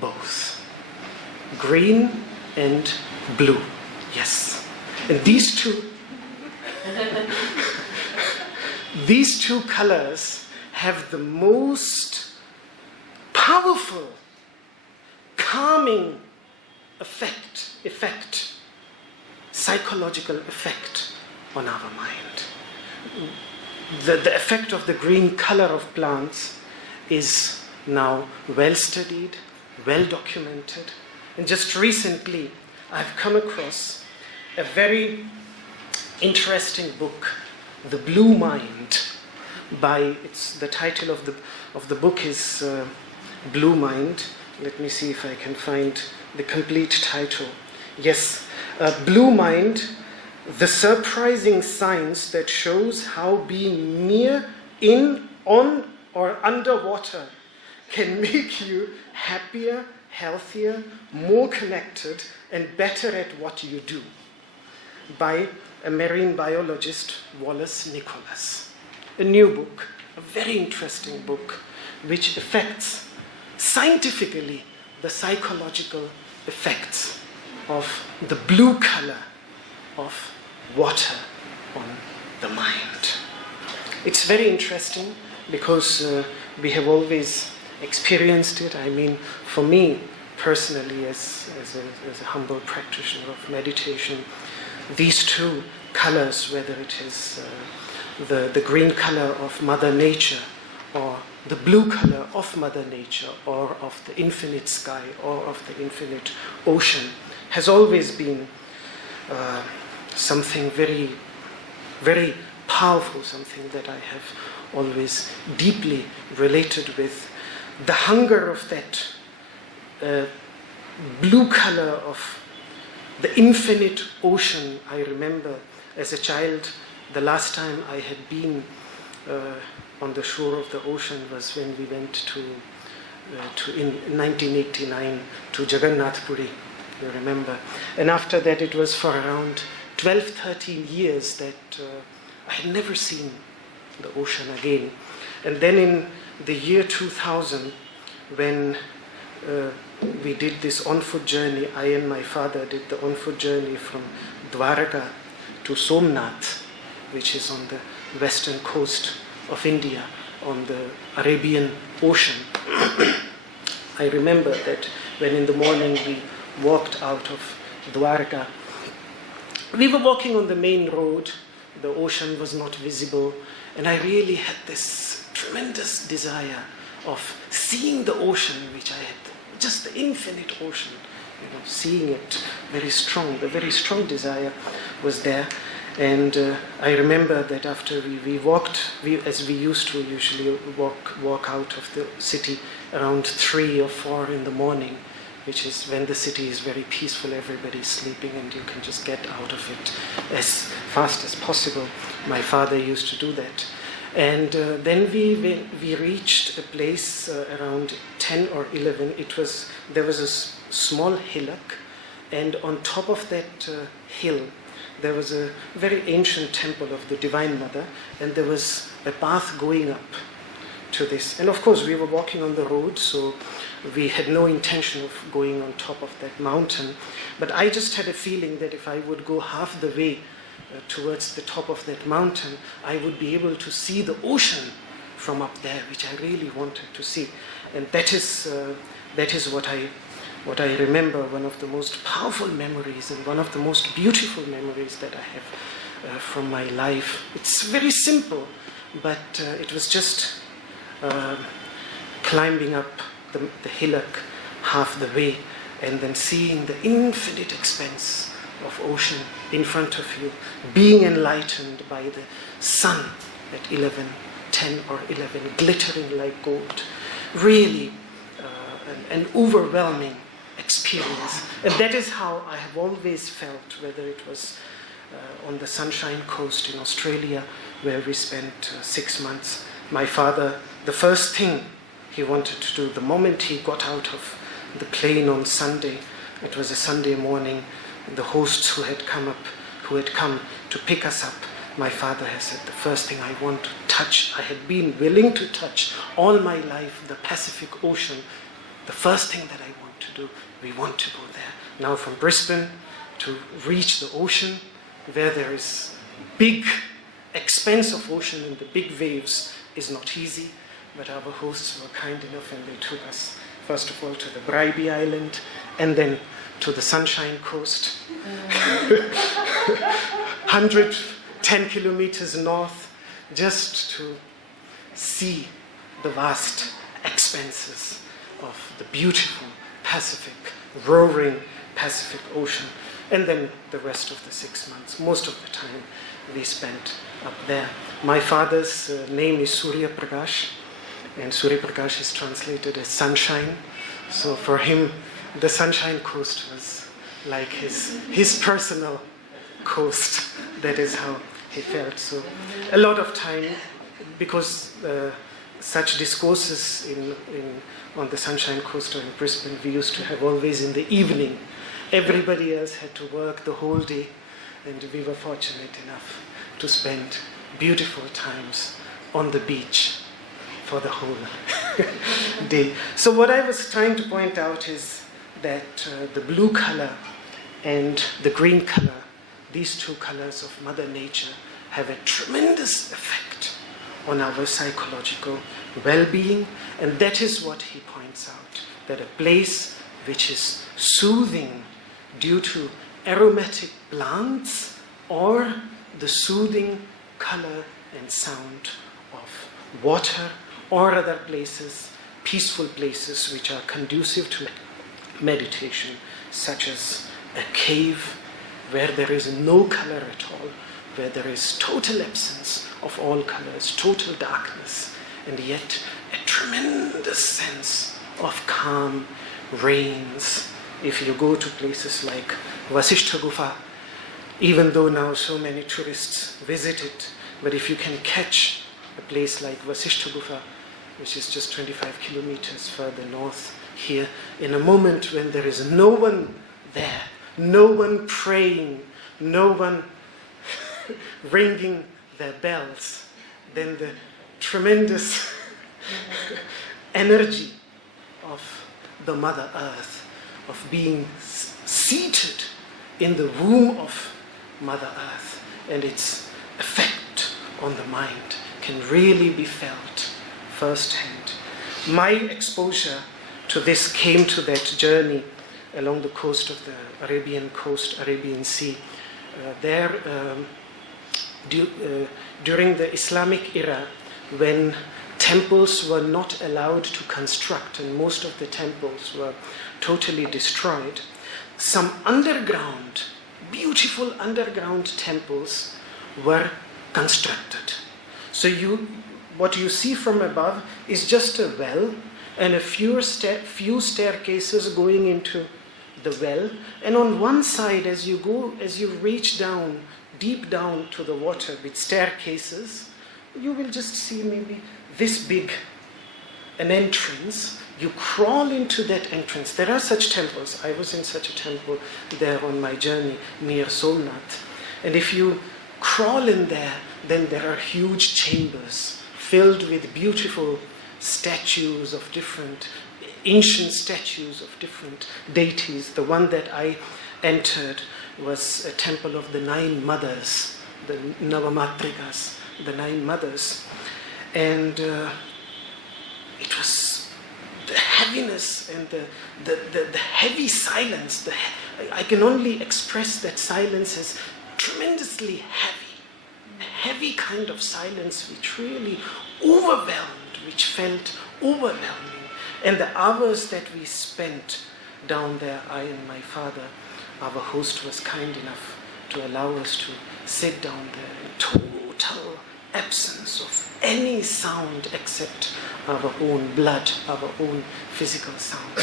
both. Green and blue, yes. And these two colors have the most powerful, calming effect, psychological effect on our mind. The effect of the green color of plants is now well studied, well documented. And just recently, I've come across a very interesting book, The Blue Mind, the title of the book is Blue Mind. Let me see if I can find the complete title. Yes, Blue Mind, the surprising science that shows how being near, in, on, or underwater can make you happier, healthier, more connected, and better at what you do, by a marine biologist, Wallace Nicholas. A new book, a very interesting book, which affects scientifically the psychological effects of the blue color of water on the mind. It's very interesting because we have always experienced it. I mean, for me personally, as a humble practitioner of meditation, these two colors, whether it is the green color of Mother Nature, or the blue color of Mother Nature, or of the infinite sky, or of the infinite ocean, has always been something very, very powerful, something that I have always deeply related with. The hunger of that blue color of the infinite ocean. I remember as a child, the last time I had been on the shore of the ocean was when we went to in 1989 to Jagannath Puri, you remember. And after that it was for around 12-13 years that I had never seen the ocean again. And then in the year 2000, when we did this on-foot journey, I and my father did the on-foot journey from Dwaraka to Somnath, which is on the western coast of India, on the Arabian Ocean. I remember that when in the morning we walked out of Dwaraka, we were walking on the main road, the ocean was not visible, and I really had this tremendous desire of seeing the ocean, which I had, just the infinite ocean, seeing it very strong. The very strong desire was there. And I remember that after we walked, as we used to usually walk out of the city around 3 or 4 in the morning, which is when the city is very peaceful, everybody's sleeping and you can just get out of it as fast as possible. My father used to do that. And then we reached a place around 10 or 11. There was a small hillock, and on top of that hill there was a very ancient temple of the Divine Mother, and there was a path going up to this. And of course we were walking on the road, so we had no intention of going on top of that mountain. But I just had a feeling that if I would go half the way towards the top of that mountain, I would be able to see the ocean from up there, which I really wanted to see. And that is what I remember, one of the most powerful memories and one of the most beautiful memories that I have from my life. It's very simple, but it was just climbing up the hillock half the way and then seeing the infinite expanse of ocean in front of you, being enlightened by the sun at 10 or 11, glittering like gold. really an overwhelming experience. And that is how I have always felt, whether it was on the Sunshine Coast in Australia, where we spent 6 months. My father, the first thing he wanted to do, the moment he got out of the plane on Sunday, it was a Sunday morning, the hosts who had come to pick us up, my father has said, the first thing I want to touch, I had been willing to touch all my life, the Pacific Ocean. The first thing that I want to do, we want to go there. Now from Brisbane to reach the ocean, where there is big expanse of ocean and the big waves is not easy, but our hosts were kind enough and they took us first of all to the Bribie Island and then to the Sunshine Coast, 110 kilometers north, just to see the vast expanses of the beautiful Pacific, roaring Pacific Ocean. And then the rest of the 6 months, most of the time we spent up there. My father's name is Surya Prakash, and Surya Prakash is translated as sunshine. So for him, the Sunshine Coast was like his personal coast. That is how he felt. So a lot of time, because such discourses on the Sunshine Coast or in Brisbane, we used to have always in the evening. Everybody else had to work the whole day, and we were fortunate enough to spend beautiful times on the beach for the whole day. So what I was trying to point out is that the blue color and the green color, these two colors of Mother Nature, have a tremendous effect on our psychological well-being, and that is what he points out, that a place which is soothing due to aromatic plants or the soothing color and sound of water or other places, peaceful places which are conducive to meditation, such as a cave where there is no color at all, where there is total absence of all colors, total darkness, and yet a tremendous sense of calm reigns. If you go to places like Vasishtha Gufa, even though now so many tourists visit it, but if you can catch a place like Vasishtha Gufa, which is just 25 kilometers further north here, in a moment when there is no one there, no one praying, no one ringing their bells, then the tremendous energy of the Mother Earth, of being seated in the womb of Mother Earth, and its effect on the mind can really be felt firsthand. My exposure to this came to that journey along the coast of the Arabian Sea. During the Islamic era, when temples were not allowed to construct and most of the temples were totally destroyed, some beautiful underground temples were constructed. So what you see from above is just a well and a few staircases going into the well, and on one side as you reach down, deep down to the water with staircases, you will just see maybe this big an entrance. You crawl into that entrance. There are such temples. I was in such a temple there on my journey near Somnath. And if you crawl in there, then there are huge chambers filled with beautiful statues of ancient statues of different deities. The one that I entered was a temple of the 9 mothers, the Navamatrikas, the 9 mothers. And it was the heaviness and the heavy silence. I can only express that silence as tremendously heavy. A heavy kind of silence which really which felt overwhelming. And the hours that we spent down there, I and my father, our host was kind enough to allow us to sit down there in total absence of any sound except our own blood, our own physical sounds.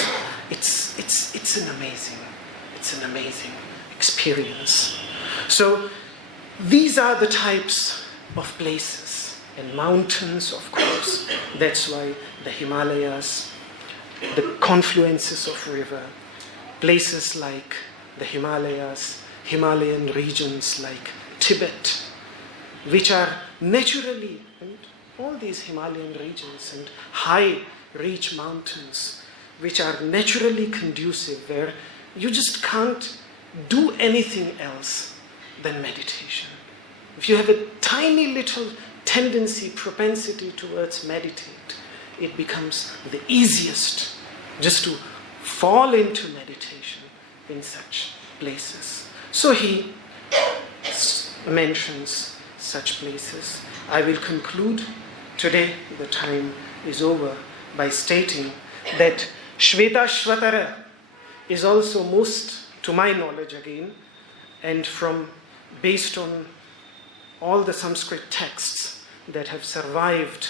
It's an amazing experience. So these are the types of places, and mountains, of course. That's why the Himalayas, the confluences of river, places like the Himalayas, Himalayan regions like Tibet, which are naturally, and all these Himalayan regions and high reach mountains, which are naturally conducive, where you just can't do anything else than meditation. If you have a tiny little tendency, propensity towards meditate, it becomes the easiest just to fall into meditation in such places. So he mentions such places. I will conclude today, the time is over, by stating that Śvetāśvatara is also most, to my knowledge again, and based on all the Sanskrit texts that have survived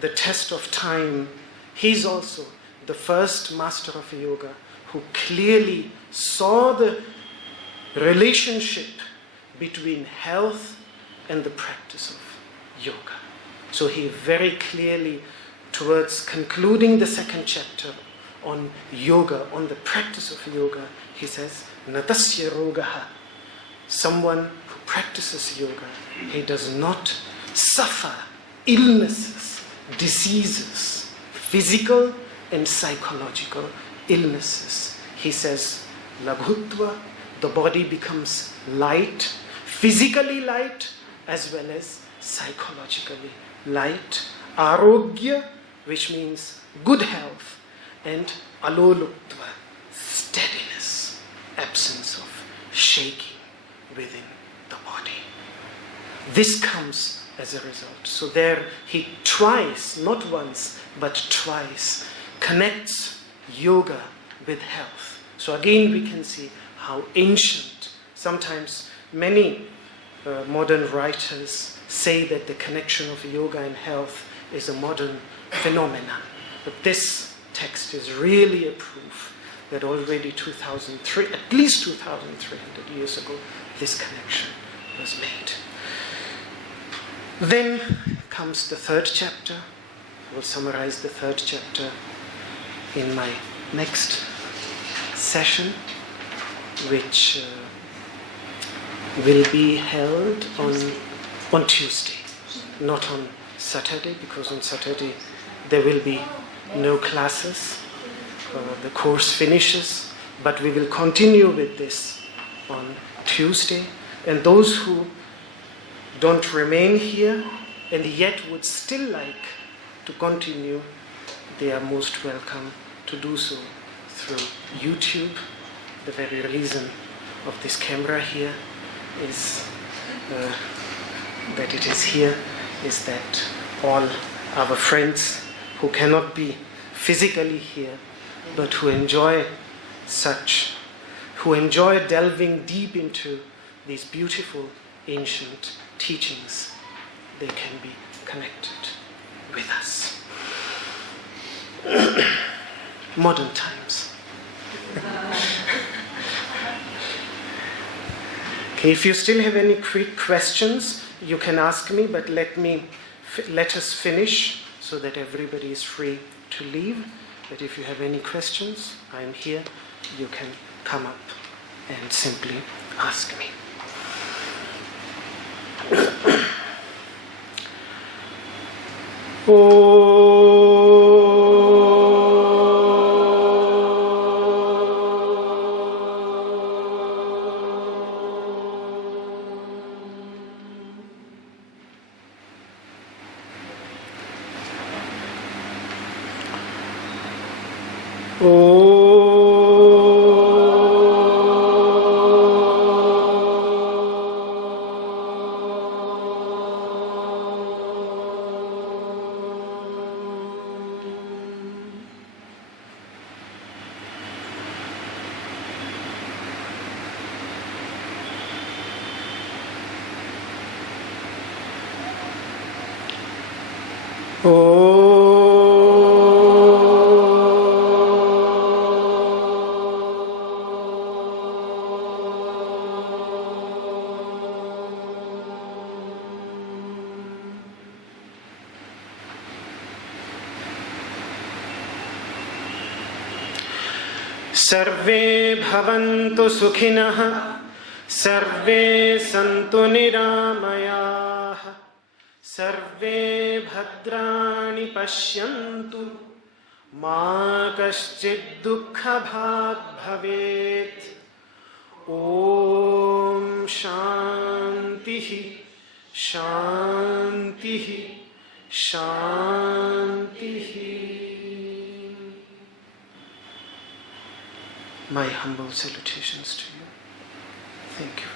the test of time, he's also the first master of yoga who clearly saw the relationship between health and the practice of yoga. So he very clearly, towards concluding the second chapter on yoga, on the practice of yoga, he says, Natasya rogaha. Someone who practices yoga, he does not suffer illnesses, diseases, physical and psychological illnesses. He says, Laghutva, the body becomes light, physically light as well as psychologically light. Arogya, which means good health, and aloluktva, steadiness, absence of shaking within the body. This comes as a result. So there he twice, not once, but twice, connects yoga with health. So again we can see how ancient, sometimes many modern writers say that the connection of yoga and health is a modern phenomenon. But this text is really a proof that already at least 2,300 years ago, this connection was made. Then comes the third chapter. I will summarize the third chapter in my next session, which will be held on Tuesday, not on Saturday, because on Saturday there will be no classes. The course finishes, but we will continue with this on Tuesday. And those who don't remain here and yet would still like to continue, they are most welcome to do so through YouTube. The very reason of this camera here is that it is here, is that all our friends who cannot be physically here, but who enjoy delving deep into these beautiful ancient teachings, they can be connected with us. Modern times. Okay, if you still have any quick questions, you can ask me, but let us finish so that everybody is free to leave. But if you have any questions, I am here. You can come up and simply ask me. Sarve bhavantu sukhinah, sarve santu niramayah, sarve bhadrani pashyantu, ma kaschid dukkha bhag bhavet. Om Shantihi, Shantihi, Shantihi. My humble salutations to you. Thank you.